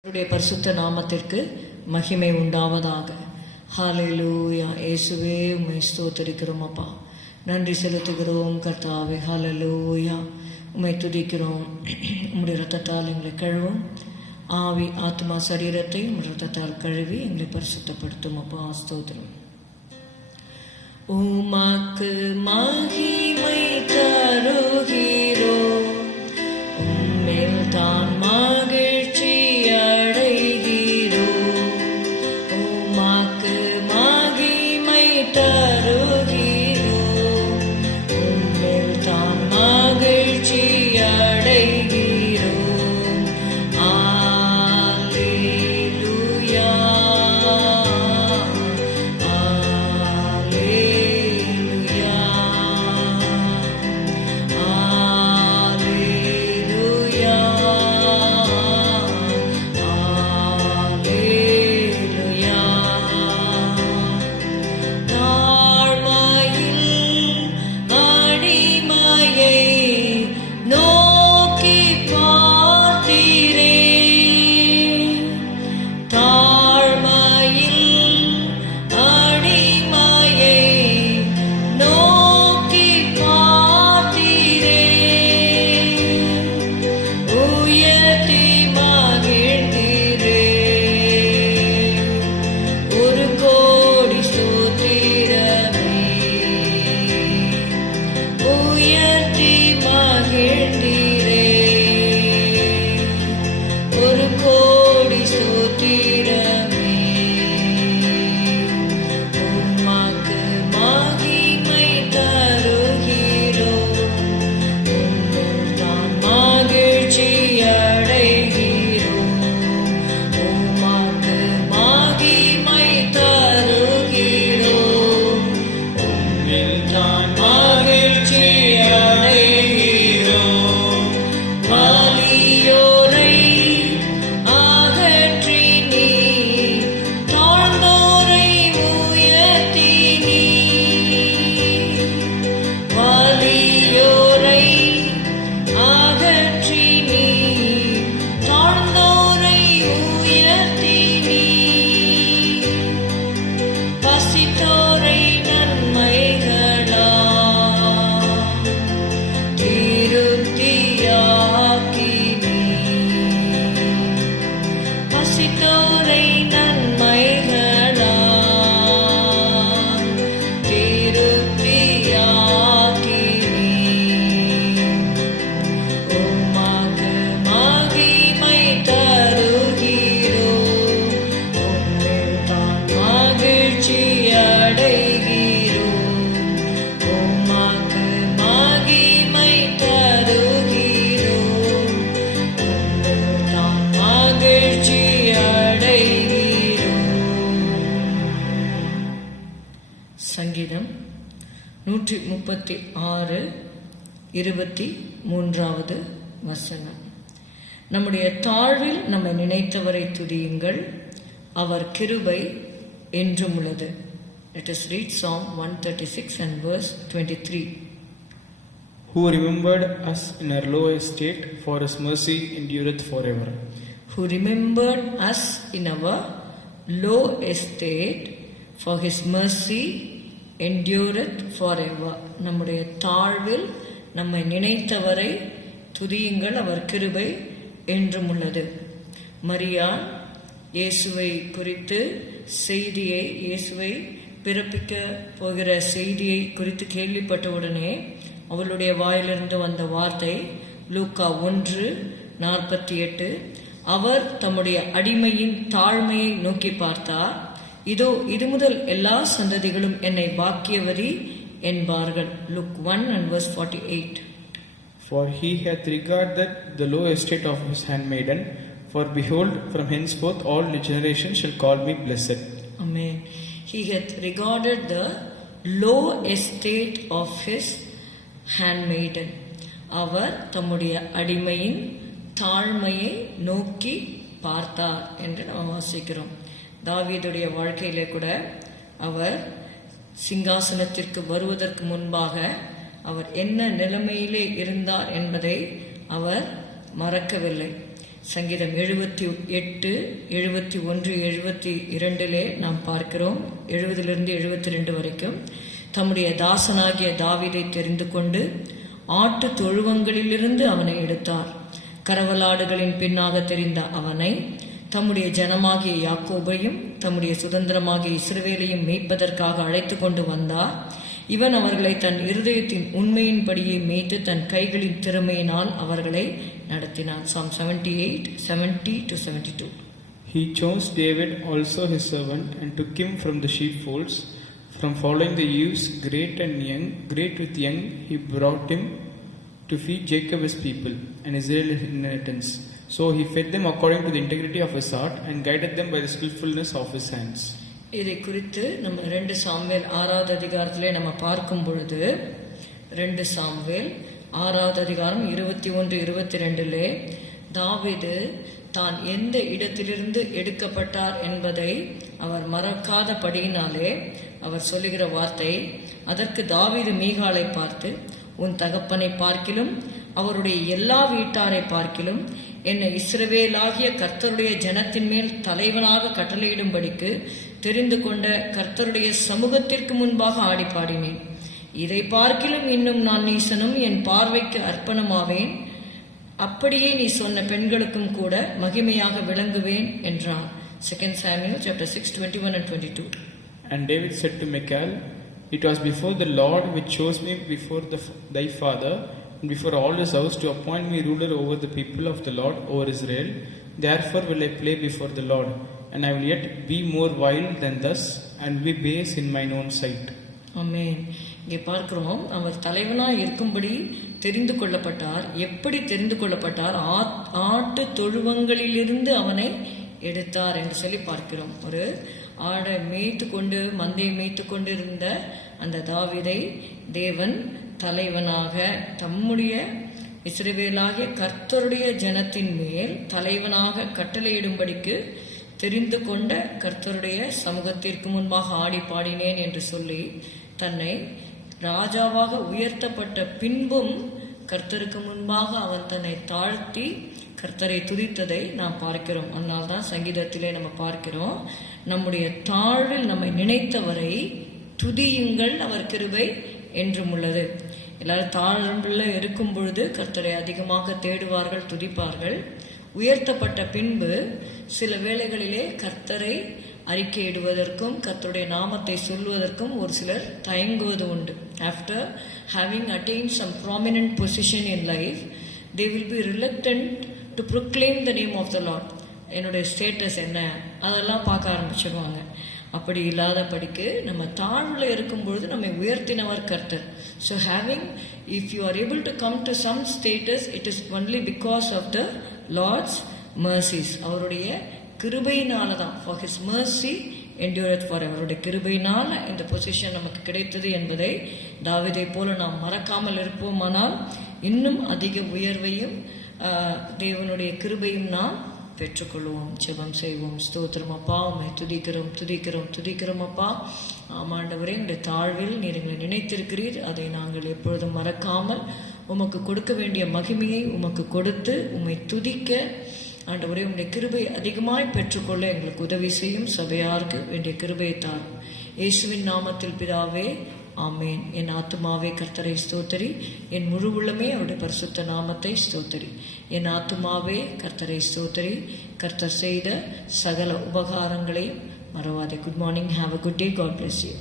அவருடைய பரிசுத்த நாமத்திற்கு மகிமை உண்டாவதாக. ஹாலலூயா இயேசுவே உம்மை ஸ்தோத்தரிக்கிறோம் அப்பா. நன்றி செலுத்துகிறோம் கர்த்தாவே. ஹாலலூயா உம்மை துதிக்கிறோம். உம்முடைய ரத்தத்தால் எங்களை கழுவும். ஆவி ஆத்மா சரீரத்தை உம்முடைய ரத்தத்தால் கழுவி எங்களை பரிசுத்தப்படுத்தும் அப்பா. ஸ்தோத்திரம். உமக்கு மகிமை தருகிறோம். உம்மில் தான் முப்பத்தி ஆறு இருபத்தி மூன்றாவது வசனம் நம்முடைய தாழ்வில் நம்மை நினைத்தவரை துதியுங்கள் அவர் கிருபை என்றும் உள்ளது let us read psalm 136 and verse 23 who remembered us in our low estate, for his mercy endureth forever. who remembered us in our low estate for his mercy endureth for ever நம்முடைய தாழ்வில் நம்மை நினைத்தவரை துதியுங்கள் அவர் கிருபை என்றும் உள்ளது. மரியா இயேசுவை குறித்து செய்தியை இயேசுவை பிறப்பிக்க போகிற செய்தியை குறித்து கேள்விப்பட்டவுடனே அவளுடைய வாயிலிருந்து வந்த வார்த்தை லூக்கா ஒன்று நாற்பத்தி எட்டு. அவர் தம்முடைய அடிமையின் தாழ்மையை நோக்கி பார்த்தார். இதோ இது முதல் எல்லா சந்ததிகளும் என்னை பாக்கியவதி என்பார்கள் Luke one and verse forty eight For he hath regarded the low estate of his handmaiden. For behold, from henceforth all generations shall call me blessed. Amen. He hath regarded the low estate of his handmaiden. அவர் தம்முடைய அடிமையின் தாழ்மையை நோக்கி பார்த்தார் என்று நாம் வாசிக்கிறோம் தாவீதுடைய வாழ்க்கையிலே கூட அவர் சிங்காசனத்திற்கு வருவதற்கு முன்பாக அவர் என்ன நிலைமையிலே இருந்தார் என்பதை அவர் மறக்கவில்லை. சங்கீதம் எழுபத்தி எட்டு எழுபத்தி ஒன்று எழுபத்தி இரண்டிலே நாம் பார்க்கிறோம். எழுபதிலிருந்து எழுபத்தி ரெண்டு வரைக்கும். தம்முடைய தாசனாகிய தாவிதை தெரிந்து கொண்டு ஆட்டு தொழுவங்களிலிருந்து அவனை எடுத்தார். கரவலாடுகளின் பின்னாக தெரிந்த அவனை தம்முடைய ஜனமாகிய யாக்கோபையும் தம்முடைய சுதந்திரமாகிய இஸ்ரவேலையும் மேய்ப்பதற்காக அழைத்து கொண்டு வந்தார் இவன் அவர்களை தன் இருதயத்தின் உண்மையின்படியே மேய்த்து தன் கைகளின் திறமையினால் அவர்களை நடத்தினான் psalm seventy eight seventy two seventy two He chose David also his servant and took him from the sheepfolds. From following the ewes, great and young, great with young, he brought him to feed Jacob his people and Israel his inheritance. So he fed them according to the integrity of his heart and guided them by the skillfulness of his hands. இதை குறித்து நம்ம ரெண்டு சாம்வேல் ஆறாவது அதிகாரத்திலே நம்ம பார்க்கும் பொழுது ரெண்டு சாம்வேல் ஆறாவது அதிகாரம் இருபத்தி ஒன்று இருபத்தி ரெண்டிலே தாவிது தான் எந்த இடத்திலிருந்து எடுக்கப்பட்டார் என்பதை அவர் மறக்காதபடியினாலே அவர் சொல்லுகிற வார்த்தை அதற்கு தாவிது மீகாலை பார்த்து உன் தகப்பனை பார்க்கிலும் அவருடைய எல்லா வீட்டாரை பார்க்கிலும் என்னை இஸ்ரவேலாகிய கர்த்தருடைய ஜனத்தின் மேல் தலைவனாக கட்டளையிடும்படிக்கு தெரிந்து கொண்ட கர்த்தருடைய சமூகத்திற்கு முன்பாக ஆடி பாடினேன் இதை பார்க்கிலும் இன்னும் நான் நீசனும் என் பார்வைக்கு அர்ப்பணமாவேன். அப்படியே நீ சொன்ன பெண்களுக்கும் கூட மகிமையாக விளங்குவேன் என்றான். Second Samuel chapter six twenty one and twenty two and David said to Michal it was before the Lord which chose me before the thy father and before all his house to appoint me ruler over the people of the Lord, over Israel. Therefore will I play before the Lord, and I will yet be more vile than thus, and be base in mine own sight. ஆமென் இங்கே பார்க்கிறோம் அவர் தலைவனாய் இருக்கும்படி தெரிந்து கொள்ளப்பட்டார் எப்படி தெரிந்து கொள்ளப்பட்டார் ஆத்- ஆட்டு தொழுவங்களிலிருந்து அவனை எடுத்தார் என்று சொல்லி பார்க்கிறோம் ஒரு ஆடை மேய்த்து கொண்டு மந்தையை மேய்த்து கொண்டிருந்த அந்த தாவிதை தேவன் தலைவனாக தம்முடைய இஸ்ரவேலாகிய கர்த்தருடைய ஜனத்தின் மேல் தலைவனாக கட்டளையிடும்படிக்கு தெரிந்து கொண்ட கர்த்தருடைய சமூகத்திற்கு முன்பாக ஆடி பாடினேன் என்று சொல்லி தன்னை ராஜாவாக உயர்த்தப்பட்ட பின்பும் கர்த்தருக்கு முன்பாக அவன் தன்னை தாழ்த்தி கர்த்தரை துதித்ததை நாம் பார்க்கிறோம். அதனால்தான் சங்கீதத்திலே நம்ம பார்க்கிறோம் நம்முடைய தாழ்வில் நம்மை நினைத்தவரை துதியுங்கள் அவர் கிருபை என்றும் உள்ளது. எல்லாரும் தாழ்வுல இருக்கும் பொழுது கர்த்தரை அதிகமாக தேடுவார்கள் துதிப்பார்கள். உயர்த்தப்பட்ட பின்பு சில வேளைகளிலே கர்த்தரை அறிக்கையிடுவதற்கும் கர்த்தருடைய நாமத்தை சொல்வதற்கும் ஒரு சிலர் தயங்குவது உண்டு. After having attain some prominent position in life they will be reluctant to proclaim the name of the Lord என்னுடைய ஸ்டேட்டஸ் என்ன? அதெல்லாம் பார்க்க ஆரம்பிச்சிடுவாங்க அப்படி இல்லாதபடிக்கு நம்ம தாழ்வில் இருக்கும் பொழுது நம்மை உயர்த்தினவர் கர்த்தர். So having if you are able to come to some status it is only because of the Lord's mercies அவருடைய கிருபையினால தான் for his mercy endureth for அவருடைய கிருபையினால இந்த பொசிஷன் நமக்கு கிடைத்தது என்பதை தாவிதை போல நாம் மறக்காமல் இருப்போமானால் இன்னும் அதிக உயர்வையும் தேவனுடைய கிருபையும் நாம் பெற்றுக்கொள்வோம். ஜெபம் செய்வோம். ஸ்தோத்திரம் அப்பா உம்மை துதிக்கிறோம் துதிக்கிறோம் துதிக்கிறோம் அப்பா. ஆமாண்டவரே உடைய தாழ்வில் நீர் எங்களை நினைத்திருக்கிறீர். அதை நாங்கள் எப்பொழுதும் மறக்காமல் உமக்கு கொடுக்க வேண்டிய மகிமையை உமக்கு கொடுத்து உம்மை துதிக்க ஆண்டவரே உம்முடைய கிருபை அதிகமாய் பெற்றுக்கொள்ள எங்களுக்கு உதவி செய்யும் சபையாருக்கு வேண்டிய கிருபையை தாரும். இயேசுவின் நாமத்தில் பிதாவே ஆமேன். என் ஆத்துமாவே கர்த்தரை ஸ்தோத்தரி. என் முழு உள்ளமே அவருடைய பரிசுத்த நாமத்தை ஸ்தோத்தரி. என் ஆத்துமாவே கர்த்தரை ஸ்தோத்தரி. கர்த்தர் செய்த சகல உபகாரங்களையும் மறவாதே. Good morning have a good day God bless you